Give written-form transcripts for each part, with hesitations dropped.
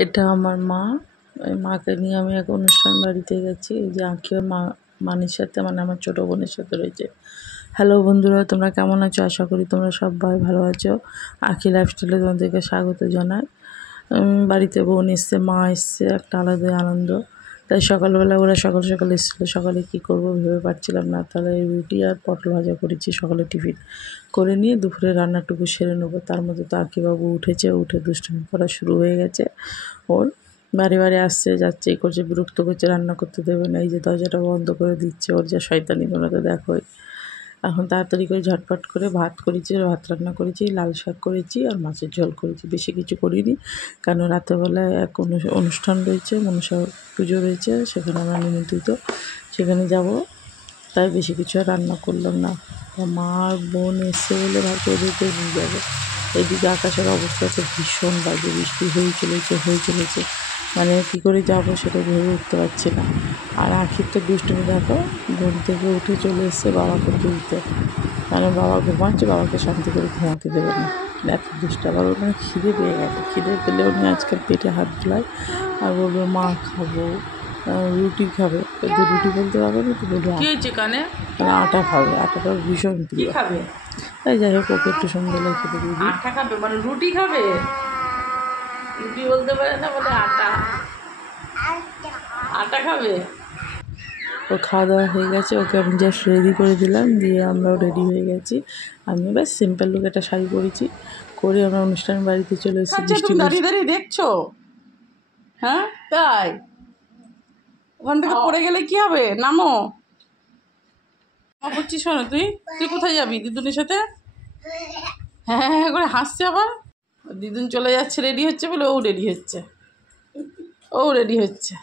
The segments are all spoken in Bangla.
এটা আমার মা। এই মাকে নিয়ে আমি এক অনুষ্ঠান বাড়িতে গেছি। এই যে আঁকি ওর মানির সাথে, মানে আমার ছোটো বোনের সাথে রয়েছে। হ্যালো বন্ধুরা, তোমরা কেমন আছো? আশা করি তোমরা সবাই ভালো আছো। আঁকি লাইফস্টাইলে তোমাদেরকে স্বাগত জানাই। বাড়িতে বোন এসছে, মা এসছে, একটা আলাদাই আনন্দ। তাই সকালবেলা ওরা সকাল সকাল এসেছিলো। সকালে কী করবো ভেবে পাচ্ছিলাম না, তাহলে রুটি আর পটল ভাজা করেছি সকালে টিফিন করে নিয়ে দুপুরে রান্নাটুকু সেরে নেবো। তার মধ্যে তো আঁকিবাবু উঠেছে, উঠে দুষ্টুমি করা শুরু হয়ে গেছে। ওর বাড়ি বাড়ি আসছে যাচ্ছে, এই করছে, বিরক্ত করছে, রান্না করতে দেবে না। এই যে দরজাটা বন্ধ করে দিচ্ছে, ওর যা শয়তানি তোমরা তো দেখোই। এখন তাড়াতাড়ি করে ঝটপট করে ভাত করেছি, ভাত রান্না করেছি, লাল শাক করেছি আর মাছের ঝোল করেছি। বেশি কিছু করিনি, কারণ রাতেরবেলায় এক অনুষ্ঠান রয়েছে, মনসা পুজো রয়েছে, সেখানে আমরা নিমন্ত্রিত, সেখানে যাব। তাই বেশি কিছু আর রান্না করলাম না। মা আর বোন এসছে বলে ভাবছি ওদেরকে নিয়ে যাবো। এইদিকে আকাশের অবস্থা তো ভীষণ বাজে, বৃষ্টি হয়ে চলেছে। মানে কী করে যাব সেটা ভেবে উঠতে পারছি না। আর আঁখির তো দুষ্টুমি দেখো, ঘুম থেকে উঠে চলে এসছে বাবাকে তুলতে। মানে বাবা ঘুমাচ্ছে, বাবাকে শান্তি করে ঘুমাতে দেবে না, এত দুষ্ট। আবার ওর মানে খিদে পেয়ে গেছে, খিদে পেলে উনি আজকাল পেটে হাত ধোলায় আর বলবে মা খাবো, রুটি খাবে। কিন্তু রুটি বলতে পারবে না, তো বলবে কি হয়েছে কানে, আটা খাবে। আটাটা ভীষণ প্রিয় খাবে। তাই যাই হোক, ওকে একটু সন্ধ্যাবেলায় খেতে দিয়ে দিই। আটা খাবে মানে রুটি খাবে, রুটি বলতে পারে না, বলে আটা, আটা খাবে। ও খাওয়া দাওয়া হয়ে গেছে, ওকে আমি জাস্ট রেডি করে দিলাম, দিয়ে আমরাও রেডি হয়ে গেছি। আমি ব্যাস সিম্পল লুক একটা শাড়ি পরেছি, করে আমরা অনুষ্ঠান বাড়িতে চলে এসেছি। তুমি দাঁড়িয়ে দাঁড়িয়ে দেখছো? হ্যাঁ তাই, ওখান থেকে পড়ে গেলে কি হবে? নামো। বলছি শোনো, তুই তুই কোথায় যাবি দিদুনের সাথে? হ্যাঁ হ্যাঁ করে হাসছে আবার। দিদুন চলে যাচ্ছে, রেডি হচ্ছে বলে ও রেডি হচ্ছে,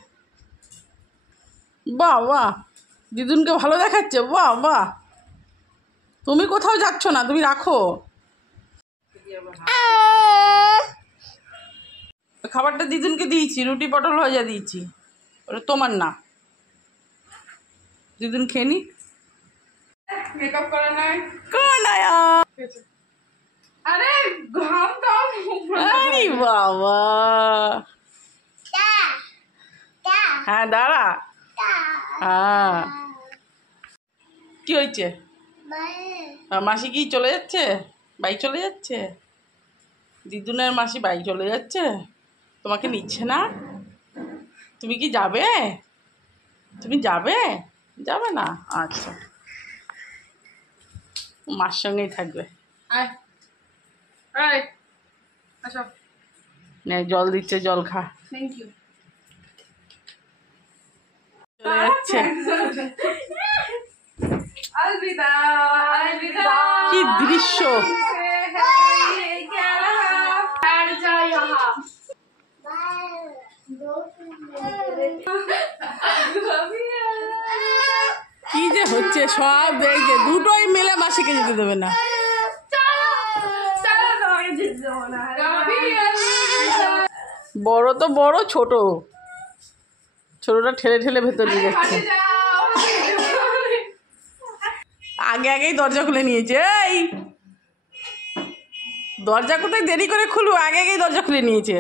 বাহ বাহ, দিদুনকে ভালো দেখাচ্ছে, বাহ বাহ। তুমি কোথাও যাচ্ছ না, তুমি রাখো। খাবারটা দিদুনকে দিয়েছি, রুটি পটল ভাজা দিয়েছি, ওটা তোমার না, দিদুন খেয়ে নি। মেকআপ করা নাই, আরে ঘাম দাও। আরে বাবা, হ্যাঁ দাঁড়া। হ্যাঁ কি হয়েছে? মাসি কি চলে যাচ্ছে, বাড়ি চলে যাচ্ছে? দিদুনের মাসি বাড়ি চলে যাচ্ছে, তোমাকে নিচ্ছে না? তুমি কি যাবে? তুমি যাবে? যাবে না? আচ্ছা, মার সঙ্গেই থাকবে। জল দিচ্ছে, জল খা। Thank you. চলে যাচ্ছে। কি দৃশ্য! কি যে হচ্ছে সব দেখে, দুটোই মিলে মাসিকে যেতে দেবে না। বড় তো বড়, ছোটটা ঠেলে ঠেলে ভেতর নিয়ে যাচ্ছে। আগেই দরজা খুলে নিয়েছে। এই দরজা কোথায় দেরি করে খুলবো, আগেই দরজা খুলে নিয়েছে।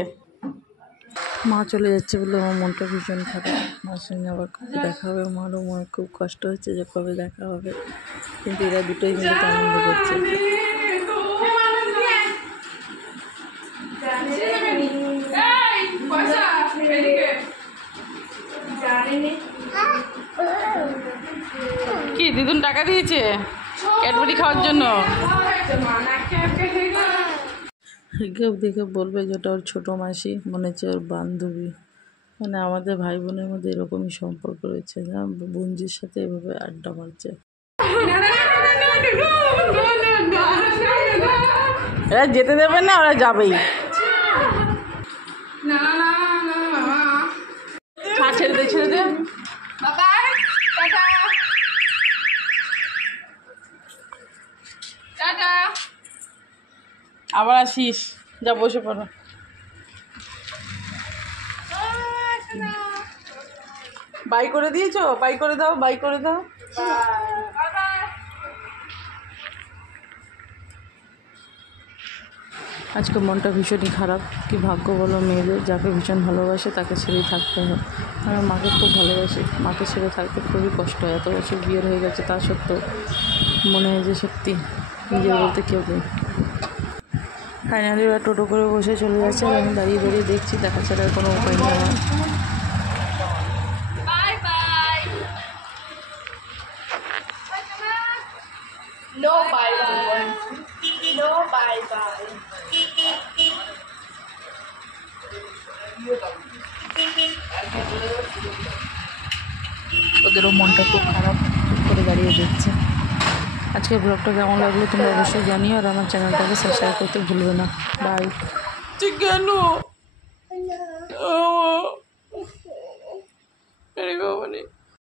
মা চলে যাচ্ছে বলে আমার মনটা ভীষণ খারাপ। মার সঙ্গে আবার কবে দেখা হবে, মারও মনে খুব কষ্ট হচ্ছে যে কবে দেখা হবে, কিন্তু এরা দুটোই মিলে তো আনন্দ করছে। কি দিদুন টাকা দিয়েছে ক্যাডবেরি খাওয়ার জন্য? কেউ দেখে বলবে যে ওটা ওর ছোটো মাসি, মনে হচ্ছে ওর বান্ধবী। মানে আমাদের ভাই বোনের মধ্যে এরকমই সম্পর্ক রয়েছে, না বোনজির সাথে এভাবে আড্ডা মারছে। এরা যেতে দেবে না, ওরা যাবেই। ছেড়ে দে। আবার আসিস, যা বসে পড়ো। বাই করে দিয়েছো? বাই করে দাও। আজকে মনটা ভীষণই খারাপ। কি ভাগ্য বলো মেয়েদের, যাকে ভীষণ ভালোবাসে তাকে ছেড়েই থাকতে হয়। আমার মাকে খুব ভালোবাসি, মাকে ছেড়ে থাকতে খুবই কষ্ট হয়। এত বছর বিয়ের হয়ে গেছে, তা সত্ত্বেও মনে হয় যে সত্যি নিজের বলতে কেউ নেই। ফাইনালি ওরা টোটো করে বসে চলে যাচ্ছে, আর আমি দাঁড়িয়ে দাঁড়িয়ে দেখছি, দেখা ছাড়া আর কোনো উপায় নেই আমার। No bye bye. No bye bye. ওদেরও মনটা খুব খারাপ, চুপ করে দাঁড়িয়ে দেখছে। আজকের ব্লগটা কেমন লাগলো তোমরা অবশ্যই জানিও, আর আমার চ্যানেলটাকে সাবস্ক্রাইব করতে ভুলবে না। বাই। কেন